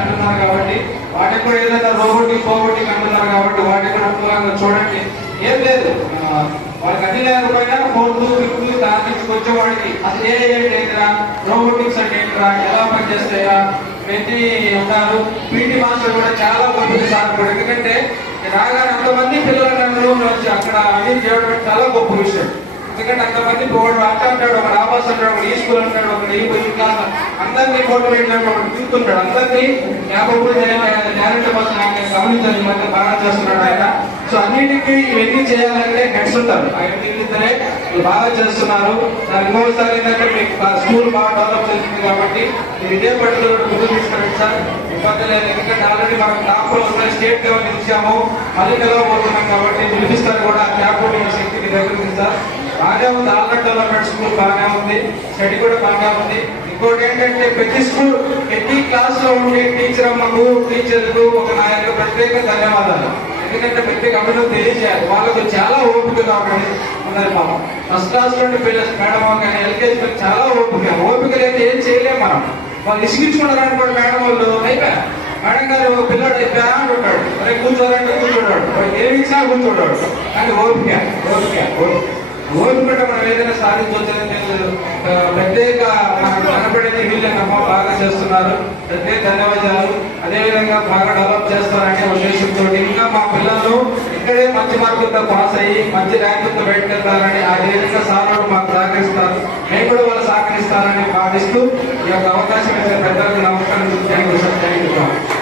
అంటున్నారు కాబట్టి వాటికి కూడా ఏదైనా రోబోటిక్ అంటున్నారు కాబట్టి వాటికి కూడా అనుకూలంగా చూడండి. ఏం లేదు, వాళ్ళకి అన్ని లేకపోయినా 4th 5th దాని నుంచి వచ్చేవాడికి అసలు ఏంటిరా, రోబోటిక్స్ అంటే ఏంటిరా, ఎలా పనిచేస్తాయా, పెట్టి ఉన్నారు. పీటీ మాస్టర్ కూడా చాలా గొప్పది సార్ కూడా. ఎందుకంటే రాగానే అంతమంది పిల్లలు వచ్చి అక్కడ అన్ని చేయడం చాలా గొప్ప విషయం. ఎందుకంటే అంతమంది ఒకడు అట్ట అంటాడు, ఒకడు ఆబాస్ అంటాడు, ఒకడు ఈ స్కూల్ అంటాడు, ఒకడు ఈ క్లాస్, అందరినీ మోటివేట్ ఒకడు చూస్తుంటాడు. అందరినీ జ్ఞాపకం టాలెంట్ కోసం ఆయన గమనించాలి, మధ్య బాగా చేస్తున్నాడు ఆయన. సో అన్నింటికి ఇవన్నీ చేయాలంటే హెడ్స్ ఉంటారు, ఆయననే బాగా చేస్తున్నారు. దాని ఇంకోసారి ఏంటంటే మీకు స్కూల్ బాగా డెవలప్ చేస్తుంది కాబట్టి మీరు ఇదే పట్టుదల కూడా ముందు తీసుకెళ్ళండి సార్. ఇబ్బంది లేదు, ఎందుకంటే ఆల్రెడీ మనం టాప్ లో ఉన్న స్టేట్ లెవెల్ ఇచ్చాము, మళ్ళీ నిలవబోతున్నాం కాబట్టి పిలిపిస్తారు కూడా క్యాప్ శక్తి మీ దగ్గర ఉంది సార్. బాగా ఉంది, ఆల్రెడీ డెవలప్మెంట్ స్కూల్ బాగా ఉంది, స్టడీ కూడా బాగా ఉంది. ఇంకోటి ఏంటంటే ప్రతి స్కూల్ ప్రతి క్లాస్ లో ఉండే టీచర్ అమ్మకు టీచర్లకు ఒక నా యొక్క ప్రత్యేక ధన్యవాదాలు. ఎందుకంటే ప్రత్యేక అభివృద్ధి తెలియజేయాలి, వాళ్ళకు చాలా ఓపికగా ఉన్నది. మనం ఫస్ట్ క్లాస్ నుండి మేడం కానీ ఎల్కేజీ చాలా ఓపిక లేదు, ఏం చేయలేము మనం. వాళ్ళు ఇసుగించుకున్నారు అనుకోండి మేడం వాళ్ళు, అయిపోయా మేడం గారు పిల్లడు అయిపోయా అంటుంటాడు, అరే కూర్చోరంటే కూర్చోడాడు, ఏమి ఇచ్చినా కూర్చోడాడు. కానీ ఓపిక మనం ఏదైనా సాధించవచ్చని ప్రత్యేక మనకు కనపడేది వీళ్ళేనమ్మా బాగా చేస్తున్నారు, ప్రత్యేక ధన్యవాదాలు. అదేవిధంగా బాగా డెవలప్ చేస్తారనే ఉద్దేశంతో ఇంకా మా పిల్లలు ఇక్కడే మంచి మార్కులతో పాస్ అయ్యి మంచి ర్యాంకులతో బయటకెళ్తారని ఆ విధంగా సార్లు మాకు సహకరిస్తారు, మేము కూడా వాళ్ళు సహకరిస్తారని భావిస్తూ ఈ యొక్క అవకాశం ఇచ్చే పెద్దలకు నమస్కారం. Thank you sir. Thank you.